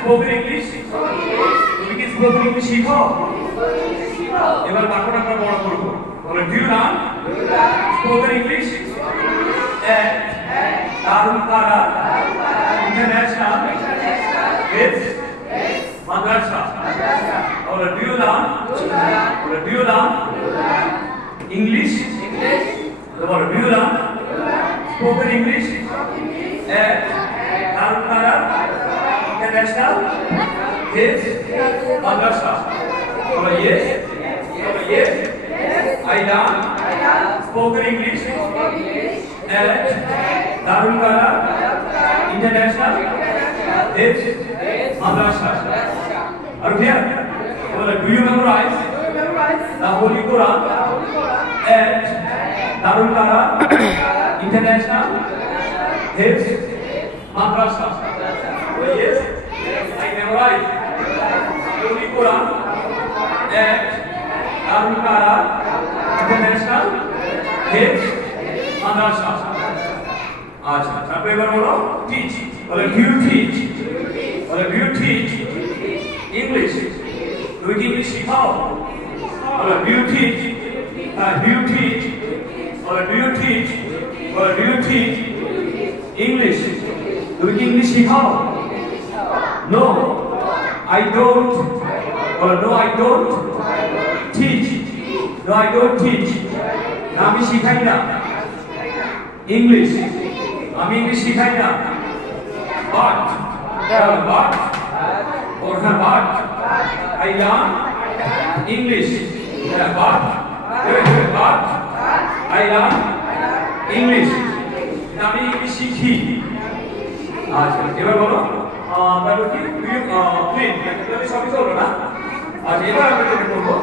spoken English? তুমি কি spoken English শিখো? এবার বাক্যটা আমরা বড় করব। বলো do you learn spoken English at Darul Qara International Madrasa? বলো do you learn English? বলো do you learn spoken English at Darul Qara International Madrasa? Bolo yes. I learn spoken English at Darul Qara International Madrasa. Are you clear? Bolo do you memorize the Holy Quran at Darul Qara International Madrasa? Yes, I memorize Holy Quran at Darul Qara International Madrasa. আচ্ছা, তারপরে এবার বলো teach. বলো do you teach? বলো do you teach English? তুমি কি English শেখাও? বলো do you teach? Do you teach? বলো do you teach? বলো do you teach English? তুমি কি ইংলিশ শেখাও? No, I don't. No, I don't teach. No, I don't teach. আমি শিখাই না ইংলিশ। আমি ইংলিশ শিখাই না। But I learn English. But I learn English. আমি ইংলিশ শিখি। আচ্ছা, এবার বলো তাহলে কি ক্লিন সবই হলো না। আচ্ছা, এবার আমরা যেটা করবো